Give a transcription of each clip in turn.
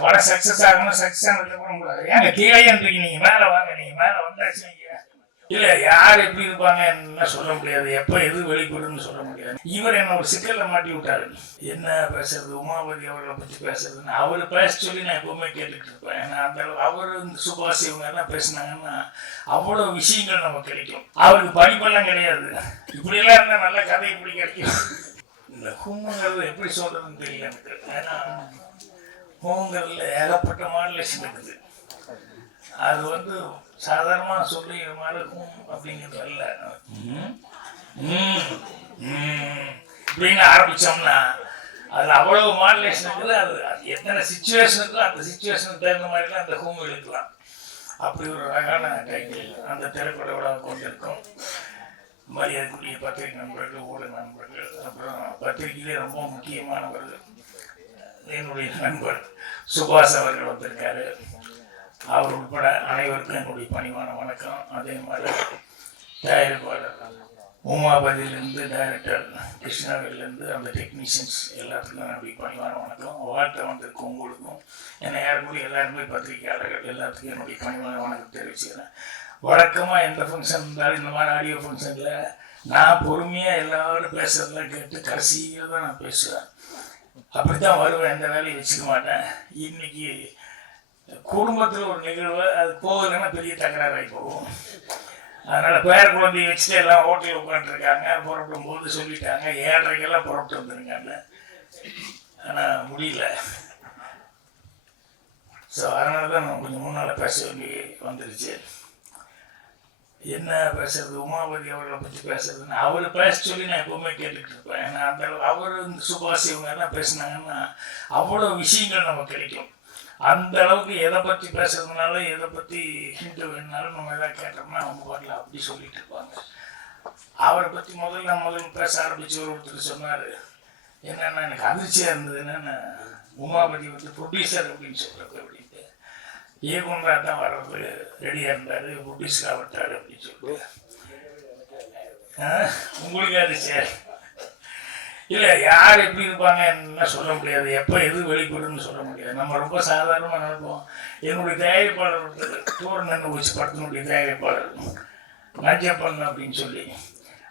பல சக்சஸ் ஆகணும் சக்சஸ் ஆனதுக்கு அப்புறம் கூடாது ஏங்க கீழேன்றீங்க இருக்கீங்க நீங்க மேல வாங்க நீங்க மேல வந்தாச்சு இல்ல யார் எப்படி இருப்பாங்க என்ன சொல்ல முடியாது. எப்ப எது வெளிப்படுன்னு சொல்ல முடியாது. இவர் என்ன ஒரு சிக்கல்ல மாட்டி விட்டாரு. என்ன பேசுறது? உமாபதி அவர்களை பத்தி பேசுறதுன்னு. அவர் பேச சொல்லி நான் எப்பவுமே கேட்டுட்டு இருப்பேன். ஏன்னா அந்த அவர் இந்த சுபாஷ் இவங்க எல்லாம் பேசினாங்கன்னா அவ்வளவு விஷயங்கள் நமக்கு கிடைக்கும். அவருக்கு படிப்பெல்லாம் கிடையாது. இப்படி எல்லாம் இருந்தா நல்ல கதை இப்படி கிடைக்கும். இந்த ஹூமுங்கிறது எப்படி சொல்றதுன்னு தெரியல எனக்கு. ஏன்னா ஹூங்கிறதுல ஏகப்பட்ட மாடுலேஷன் இருக்குது. அது வந்து சாதாரணமாக சொல்லி ஹூம் அப்படிங்கிறது அல்ல. அப்படின்னு ஆரம்பிச்சோம்னா அதில் அவ்வளவு மாடுலேஷன் இருக்குது. அது எத்தனை சுச்சுவேஷனுக்கோ அந்த சுச்சுவேஷனுக்கு தகுந்த மாதிரிலாம் அந்த ஹூம் இழுக்கலாம் அப்படி ஒரு அழகான டைட்டில் அந்த திரைப்பட விழா கொண்டிருக்கும். மரியாதைக்குரிய பத்திரிகை நண்பர்கள் ஊடக நண்பர்கள் அப்புறம் பத்திரிகையிலே ரொம்ப முக்கியமானவர்கள். என்னுடைய நண்பர் சுபாஷ் அவர்கள் வந்திருக்காரு. அவர் உட்பட அனைவருக்கும் என்னுடைய பணிவான வணக்கம். அதே மாதிரி தயாரிப்பாளர் உமாபதியிலேருந்து டைரக்டர் கிருஷ்ணாவிலேருந்து அந்த டெக்னீஷியன்ஸ் எல்லாத்துக்கும் என்னுடைய பணிவான வணக்கம். வார்த்தை வந்திருக்கும் உங்களுக்கும். என்னை யாருக்குரிய எல்லாருமே பத்திரிகையாளர்கள் எல்லாத்துக்கும் என்னுடைய பணிவான வணக்கம் தெரிவிச்சுக்கிறேன். வழக்கமாக எந்த ஃபங்க்ஷன் இருந்தாலும் இந்த மாதிரி ஆடியோ ஃபங்க்ஷனில் நான் பொறுமையாக எல்லாரும் பேசுகிறதெல்லாம் கேட்டு கடைசியில் தான் நான் பேசுவேன். அப்படித்தான் வருவேன் எந்த வேலையும் வச்சுக்க மாட்டேன். இன்னைக்கு குடும்பத்தில் ஒரு நிகழ்வு அது போகலைன்னா பெரிய தகராறாகி போகும். அதனால் பேர குழந்தைய வச்சுட்டு எல்லாம் ஹோட்டலில் உட்காந்துருக்காங்க புறப்படும் போது சொல்லிட்டாங்க ஏழரைக்கெல்லாம் புறப்பட்டு வந்துருக்காங்க. ஆனால் முடியல. ஸோ அதனால தான் நான் கொஞ்சம் முன்னால் பேச வேண்டி வந்துருச்சு. என்ன பேசுறது? உமாபதி அவர்களை பற்றி பேசுறதுன்னு அவரை பேச சொல்லி நான் எப்பவுமே கேட்டுட்டு இருப்பேன். ஏன்னா அந்த அவர் இந்த சுபாஷ் இவங்க எல்லாம் பேசினாங்கன்னா அவ்வளோ விஷயங்கள் நமக்கு கிடைக்கும். அந்த அளவுக்கு எதை பற்றி பேசுறதுனால எதை பற்றி ஹிண்ட் வேணுனாலும் நம்ம எதாவது கேட்டோம்னா அவங்க பாட்டில் அப்படி சொல்லிட்டு இருப்பாங்க. அவரை பற்றி முதல்ல முதல்ல பேச ஆரம்பிச்சு ஒரு ஒருத்தர் சொன்னார். என்னென்னா எனக்கு அதிர்ச்சியாக இருந்தது. என்னென்னா உமாபதி வந்து ப்ரொடியூசர் அப்படின்னு சொல்கிறது அப்படின்னு இயக்குனராக தான் வர்றது ரெடியாக இருந்தார் ப்ரொடியூசராக விட்டார் அப்படின்னு சொல்லிட்டு. உங்களுக்கு அது சரி இல்லை யார் எப்படி இருப்பாங்க என்ன சொல்ல முடியாது. எப்போ எது வெளிப்படுன்னு சொல்ல முடியாது. நம்ம ரொம்ப சாதாரணமாக நடக்கும் என்னுடைய தயாரிப்பாளர் டூர் நின்று வச்சு படத்தினுடைய தயாரிப்பாளர் நஞ்சப்பன் அப்படின்னு சொல்லி.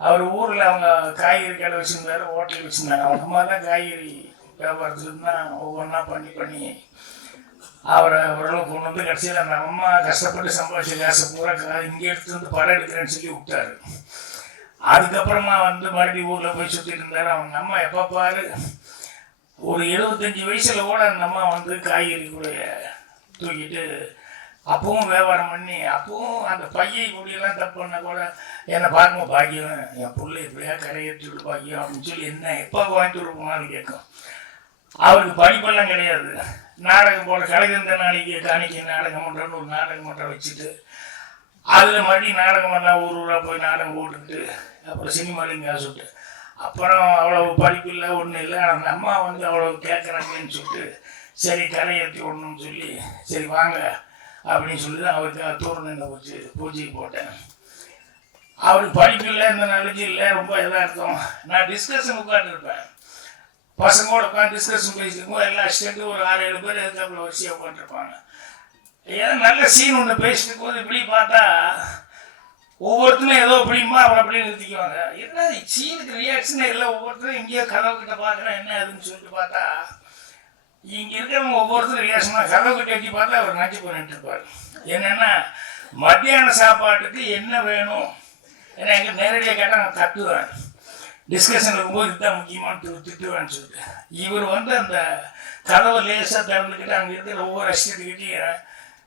அவர் ஊரில் அவங்க காய்கறி கடை வச்சுருந்தாரு ஹோட்டல் வச்சுருந்தாங்க. அவங்க தான் காய்கறி வியாபாரத்துலேருந்து தான் ஒவ்வொன்றா பண்ணி பண்ணி அவரை ஓரளவு கொண்டு வந்து கடைசியில் அந்த அம்மா கஷ்டப்பட்டு சம்பாதிச்ச காசை பூரா இங்கே எடுத்து வந்து படம் எடுக்கிறேன்னு சொல்லி விட்டாரு. அதுக்கப்புறமா வந்து மறுபடியும் ஊரில் போய் சுற்றிட்டு இருந்தார். அவங்க அம்மா எப்போ பாரு ஒரு எழுபத்தஞ்சி வயசில் கூட அந்த அம்மா வந்து காய்கறி கூட தூக்கிட்டு அப்பவும் வியாபாரம் பண்ணி அப்பவும் அந்த பையை குடியெல்லாம் தப்பு பண்ண கூட என்னை பாருங்க பாக்கியம் என் பிள்ளை இப்படியா கரையேற்றி விடு பாக்கியம் அப்படின்னு சொல்லி என்ன எப்போ வாங்கிட்டு விடுவோம்னு கேட்கும். அவருக்கு படிப்பெல்லாம் கிடையாது. நாடகம் போட கலைஞந்த நாளைக்கு காணிக்கை நாடகம் மன்றம்னு ஒரு நாடகம் மன்றம் வச்சுட்டு அதில் மறுபடியும் நாடகம் எல்லாம் ஊர் ஊராக போய் நாடகம் போட்டுட்டு அப்புறம் சினிமாலையும் காசு விட்டு அப்புறம் அவ்வளோ படிப்பு இல்லை ஒன்றும் இல்லை. அந்த அம்மா வந்து அவ்வளோ கேட்குறாங்கன்னு சொல்லிட்டு சரி கரையேற்றி விடணும்னு சொல்லி சரி வாங்க அப்படின்னு சொல்லி தான் அவருக்கு தூர்ணனை வச்சு பூஜைக்கு போட்டேன். அவருக்கு படிப்பு இல்லை இந்த நாலேஜ் இல்லை ரொம்ப இதாக இருக்கும். நான் டிஸ்கஷன் உட்காந்துருப்பேன் பசங்களோட உட்காந்து டிஸ்கஷன் பேசிருக்கோம் எல்லா அசிஸ்டண்ட்டும் ஒரு ஆறு ஏழு பேர் எதுக்காப்புல வரிசையாக உட்காந்துருப்பாங்க ஏதோ நல்ல சீன் ஒன்று பேசிட்டு போது இப்படி பார்த்தா ஒவ்வொருத்தரும் ஏதோ இப்படிமா அவரை அப்படியே நிறுத்திக்குவாங்க. என்ன சீனுக்கு ரியாக்ஷனே இல்லை. ஒவ்வொருத்தரும் எங்கேயோ கதவு கிட்ட பார்க்குறேன் என்ன அதுன்னு சொல்லிட்டு பார்த்தா இங்கே இருக்கிறவங்க ஒவ்வொருத்தரும் ரியாக்ஷனாக கதவு கிட்ட எட்டி பார்த்தா அவர் நஞ்சு பண்ணிட்டு இருப்பார் மத்தியான சாப்பாட்டுக்கு என்ன வேணும்? ஏன்னா எங்களுக்கு நேரடியாக கேட்டால் நான் கத்துவேன் டிஸ்கஷன் இருக்கும்போது இதுதான் முக்கியமான திரு திட்டுவேன்னு சொல்லிட்டு இவர் வந்து அந்த கதவை லேசாக திறந்துக்கிட்டு அங்கே இருக்கிற ஒவ்வொரு அசிஸ்டன்ட்கிட்டையும்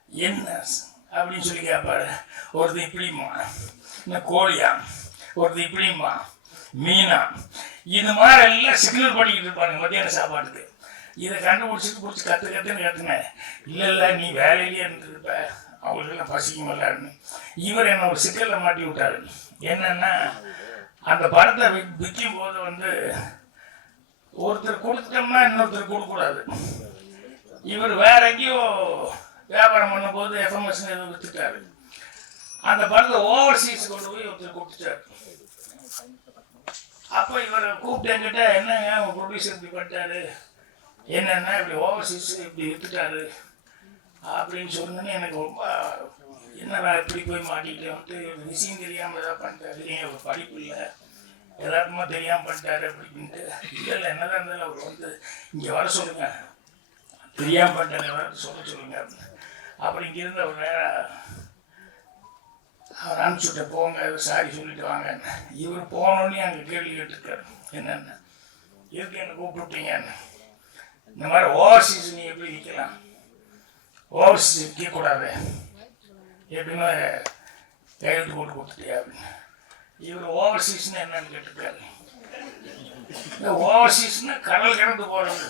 என்ன அப்படின்னு சொல்லி கேட்பாரு ஒருத்தர் இப்படிம்மா. இந்த கோழியா? ஒருத்தர் இப்படிம்மா. மீனா? இந்த மாதிரி எல்லாம் சிக்னல் பண்ணிக்கிட்டு இருப்பாங்க. மத்தியான சாப்பாட்டுக்கு. இதை கண்டுபிடிச்சிட்டு பிடிச்சி கற்று கற்றுன்னு கற்றுனேன் இல்லை இல்லை நீ வேலையிலேயே இருந்துருப்ப. அவங்களுக்கெல்லாம் பசிக்கும் விளையாடுன்னு இவர் என்னை ஒரு சிக்கலில் மாட்டி விட்டாரு. என்னென்னா அந்த படத்தை வி- விற்கும் போது வந்து ஒருத்தர் கொடுத்துட்டோம்னா இன்னொருத்தர் கொடுக்கக்கூடாது. இவர் வேற எங்கேயோ வியாபாரம் பண்ணும்போது எஃபர்மேஷன் எதுவும் விற்றுட்டாரு அந்த படத்தை ஓவர்சீஸ் கொண்டு போய் ஒருத்தர் கொடுத்துட்டாரு. அப்போ இவர் கூப்பிட்டு என்கிட்ட என்னங்க உங்கள் ப்ரொடியூசர் இப்படி பண்ணிட்டாரு? என்னென்ன இப்படி ஓவர்சீஸ் இப்படி விற்றுட்டாரு அப்படின்னு சொன்னேன்னு எனக்கு ரொம்ப என்னடா இப்படி போய் மாட்டிக்கிட்டு வந்து விஷயம் தெரியாமல் ஏதாவது பண்ணிட்டாரு ஏன் அவர் படிப்பு இல்லை எல்லாருக்குமா தெரியாமல் பண்ணிட்டாரு அப்படின்ட்டு. இல்லை இல்லை என்னதான் இருந்தாலும் அவர் வந்து இங்கே வர சொல்லுங்க. தெரியாமல் பண்ணிட்டாரு வர சொல்ல சொல்லுங்க அப்புறம் இங்கேருந்து அவர் நேராக அவர் அனுப்பிச்சுட்ட போங்க சாரி சொல்லிட்டு வாங்க இவர் போனோடனே அங்கே கேள்வி கேட்டுருக்காரு. என்னென்ன? எதுக்கு என்ன கூப்பிட்டுட்டீங்க இந்த மாதிரி ஓவர்சீஸ் நீ எப்படி நிற்கலாம் ஓவர்சீஸ் நிற்கக்கூடாது எப்படின்னா கையெழுத்து போட்டு கொடுத்துட்டியா அப்படின்னு. இவர் ஓவர்சீஸ்னு என்னன்னு கேட்டிருக்காரு இந்த ஓவர்சீஸ்னா கடல் கிடந்து போகிறது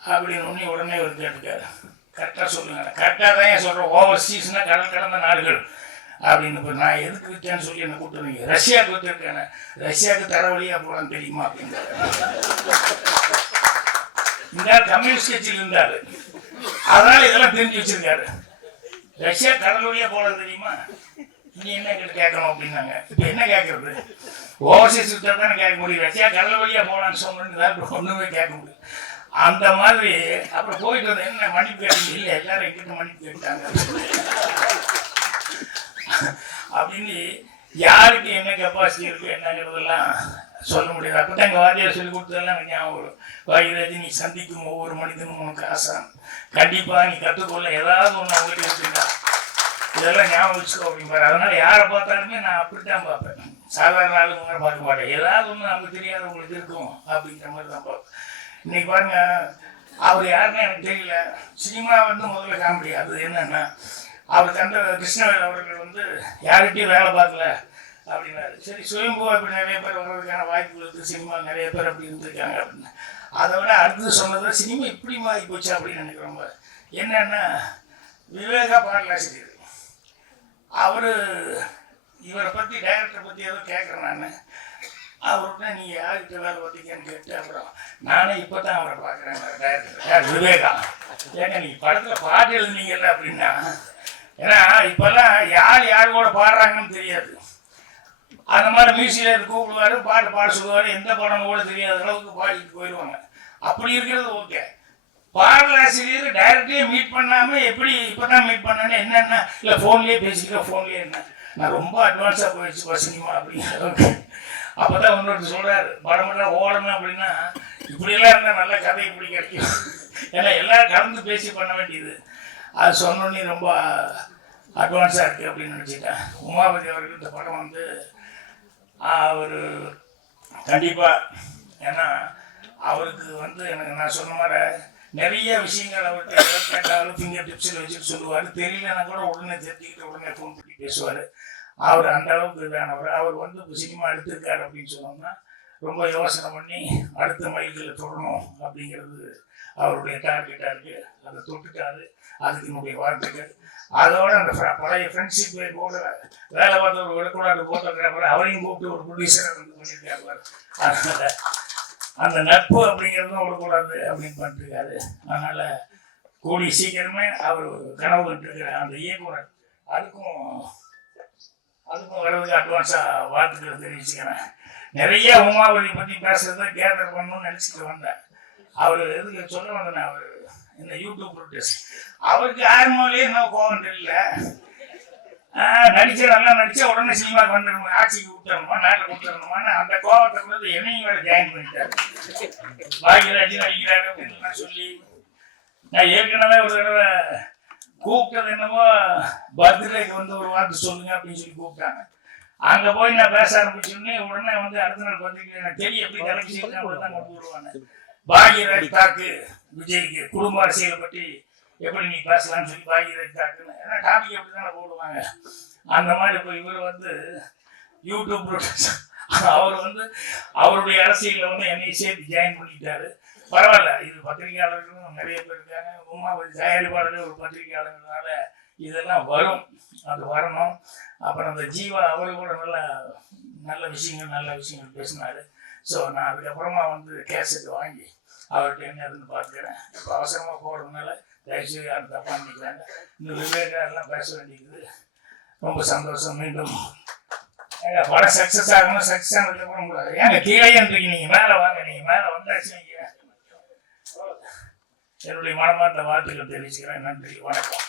அப்படின்னு உடனே உடனே இவர் கேட்டுக்காரு கரெக்டாக சொல்லுங்க. கரெக்டாக தான் ஏன் சொல்கிறேன் ஓவர்சீஸ்னா கடல் கடந்த நாடுகள். அப்படின்னு இப்போ நான் எதுக்கு விற்றேன்னு சொல்லி என்ன கூப்பிட்டுருங்க ரஷ்யாவுக்கு விற்றுருக்கேன் ரஷ்யாவுக்கு தரவழியாக போகலான்னு தெரியுமா அப்படின்னு. இந்த கம்யூனிஸ்ட் கட்சியில் இருந்தார். அதனால இதெல்லாம் தெரிஞ்சு வச்சிருக்காரு. ரஷ்யா கடல் வழியா போகலாம் தெரியுமா? நீ என்ன கேட்கணும் அப்படின்னாங்க. இப்போ என்ன கேட்கறது? ஓவர்சீஸ் விட்டா தானே கேட்க முடியும். ரஷ்யா கடல் வழியாக போகலான்னு சொன்னது ஒன்றுமே கேட்க முடியும். அந்த மாதிரி அப்புறம் போயிட்டு வந்து என்ன மன்னிப்பு கேட்டீங்க? இல்லை எல்லாரும் எங்கிட்ட மன்னிப்பு கேட்டாங்க. அப்படின்னு யாருக்கு என்ன கெப்பாசிட்டி இருக்கு என்னங்கிறதெல்லாம் சொல்ல முடியாது. அப்போ தான் எங்கள் வாரியார் சொல்லி கொடுத்ததெல்லாம் ஞாபகம் வரும். பாகிராஜ் நீ சந்திக்கும் ஒவ்வொரு மனிதனும் உனக்கு ஆசான் கண்டிப்பாக நீ கற்றுக்கொள்ள ஏதாவது ஒன்று அவங்ககிட்ட இருக்குண்டா இதெல்லாம் ஞாபகம் வச்சுக்கோ அப்படிம்பாரு அதனால் யாரை பார்த்தாலுமே நான் அப்படித்தான் பார்ப்பேன். சாதாரண ஆளுங்க பார்க்க மாட்டேன். ஏதாவது ஒன்று நமக்கு தெரியாதவங்களுக்கு இருக்கும் அப்படிங்கிற மாதிரி தான் பார்ப்பேன். இன்னைக்கு பாருங்க அவர் யாருன்னு எனக்கு தெரியல. சினிமா வந்து முதல்ல காமெடி. அது என்னன்னா அவர் கண்ட கிருஷ்ணவேல் அவர்கள் வந்து யார்கிட்டையும் வேலை பார்க்கல. அப்படின்னாரு. சரி சுயம்பு அப்படி நிறைய பேர் வர்றதுக்கான வாய்ப்புகள் இருக்குது சினிமா நிறைய பேர் அப்படி இருந்திருக்காங்க அப்படின்னு. அதை விட அடுத்து சொன்னது சினிமா இப்படி மாறி போச்சு அப்படின்னு நினைக்கிறோம் என்னன்னா விவேகா பாடலாசிரியர் அவர் இவரை பற்றி டைரக்டரை பற்றி ஏதோ கேட்குறேன் நான். அவர்கிட்ட நீ யார்கிட்ட வேலை பார்த்தீங்கன்னு கேட்டு அப்புறம் நானே இப்போ தான் அவரை பார்க்குறேன் டைரக்டர் விவேகா ஏங்க நீங்கள் படத்தில் பாட்டு எழுதுனீங்கல்ல அப்படின்னா ஏன்னா இப்போல்லாம் யார் யார் கூட பாடுறாங்கன்னு தெரியாது. அந்த மாதிரி மியூசிக்கில் கூப்பிடுவார் பாட்டு பாட சொல்லுவார். எந்த படம் கூட தெரியாத அளவுக்கு பாடிட்டு போயிடுவாங்க. அப்படி இருக்கிறது ஓகே. பாடலாசிரியர் டைரக்டே மீட் பண்ணாமல் எப்படி இப்போ தான் மீட் பண்ணான்னு என்னென்ன? இல்லை ஃபோன்லேயே பேசிக்க ஃபோன்லேயே என்ன? நான் ரொம்ப அட்வான்ஸாக போயிடுச்சு சினிமா அப்படிங்கிற அளவுக்கு. அப்போ தான் ஒன்று சொல்கிறாரு படமெல்லாம் ஓடணும் அப்படின்னா இப்படியெல்லாம் இருந்தால் நல்ல கதை இப்படி கிடைக்கும். ஏன்னா எல்லாம் கலந்து பேசி பண்ண வேண்டியது. அது சொன்னோன்னே ரொம்ப அட்வான்ஸாக இருக்குது அப்படின்னு நினச்சிட்டேன் உமாபதி அவர்கள் இந்த படம் வந்து அவர் கண்டிப்பாக ஏன்னா அவருக்கு வந்து எனக்கு நான் சொன்ன மாதிரி நிறைய விஷயங்கள் அவர்கிட்ட எதை கேட்டாலும் ஃபிங்கர் டிப்ஸில் வச்சுட்டு சொல்லுவார். தெரியலன்னா கூட உடனே தெரிஞ்சுக்கிட்டு உடனே ஃபோன் பண்ணி பேசுவார். அவர் அந்த அளவுக்கு இதானவர் அவர் வந்து இப்போ சினிமா எடுத்திருக்காரு அப்படின்னு சொன்னோம்னா ரொம்ப யோசனை பண்ணி அடுத்த மைல்களை தொடணும் அப்படிங்கிறது அவருடைய டார்கெட்டாக இருக்குது அதை தொட்டுட்டாரு. அதுக்கு என்னுடைய வாழ்த்துக்கள் அதோட அந்த பழைய ஃப்ரெண்ட்ஷிப் கூட வேலை பார்த்த ஒரு விடக்கூடாது போட்டோகிராஃபர் அவரையும் கூப்பிட்டு ஒரு ப்ரொடியூசராக வந்து பண்ணியிருக்காரு அதனால் அந்த நட்பு அப்படிங்கிறதும் விடக்கூடாது அப்படின்னு பண்ணிருக்காரு. அதனால் கூடிய சீக்கிரமே அவர் கனவு கண்டிருக்கிற அந்த இயக்குனர் அதுக்கும் அதுக்கும் வர்றதுக்கு அட்வான்ஸாக வாழ்த்துக்கள் தெரிவிச்சுக்கிறேன். நிறைய உமாபதி பற்றி பேசுறத கேதர் பண்ணணும்னு நினச்சிட்டு வந்தேன். அவர் எதுக்கு சொல்ல வந்தேன் அவர் இந்த யூடியூப் ப்ரொடியூஸ் அவருக்கு ஆரம்பம்லேயே என்ன கோவம் தெரியல. ஆஹ் நடிச்ச நல்லா நடிச்சா உடனே சினிமாக்கு வந்துடணும்? ஆட்சிக்கு விட்டுறணுமா நாட்டில் கொடுத்துடணுமான்னு அந்த கோவத்தை வந்து என்னையும் வேற ஜாயின் பண்ணிட்டாரு. பாக்யராஜ் நடிக்கிறாரு அப்படின்னு சொல்லி நான் ஏற்கனவே ஒரு தடவை கூப்பிட்டது என்னவோ பர்த்டேக்கு வந்து ஒரு வார்த்தை சொல்லுங்க அப்படின்னு சொல்லி கூப்பிட்டாங்க. அங்க போய் நான் பேச ஆரம்பிச்சோடனே உடனே வந்து அடுத்த நாள் பத்திரிக்கை எனக்கு தெரியும் எப்படி தலைமை அப்படி கொண்டு வருவாங்க பாகியராஜ் தாக்கு விஜய்க்கு குடும்ப அரசியலை பற்றி எப்படி நீ பேசலாம்னு சொல்லி பாகியராஜ் தாக்குன்னு. ஏன்னா டாபிக் எப்படி தானே போடுவாங்க. அந்த மாதிரி இப்போ இவர் வந்து யூடியூப் அவர் வந்து அவருடைய அரசியலில் வந்து என்னை சேர்த்து ஜாயின் பண்ணிட்டாரு. பரவாயில்ல இது பத்திரிகையாளர்களும் நிறைய பேர் இருக்காங்க. உமாபதி தயாரிப்பாளர்கள் ஒரு பத்திரிகையாளர்களால இதெல்லாம் வரும். அது வரணும். அப்புறம் அந்த ஜீவா அவரு கூட நல்ல நல்ல விஷயங்கள் நல்ல விஷயங்கள் பேசினாரு. ஸோ நான் அதுக்கப்புறமா வந்து கேசட் வாங்கி அவர்கிட்ட என்ன இருக்குன்னு பார்த்துக்கிறேன். இப்போ அவசரமாக போகிறதுனால தயவுசெய்து யாரும் தப்பாக நினைக்கிறாங்க இன்னும் விவேகாரெல்லாம் பேச வேண்டியது. ரொம்ப சந்தோஷம். மீண்டும் ஏங்க படம் சக்ஸஸ் ஆகணும். சக்ஸஸ் ஆனதுக்கு அப்புறம் கூடாது ஏங்க கீழே நீங்கள் மேலே வாங்க. நீங்கள் மேலே வந்தாச்சு நீங்கள் என்னுடைய மனமார்ந்த வார்த்தைகள் தெரிவிச்சுக்கிறேன். நன்றி. வணக்கம்.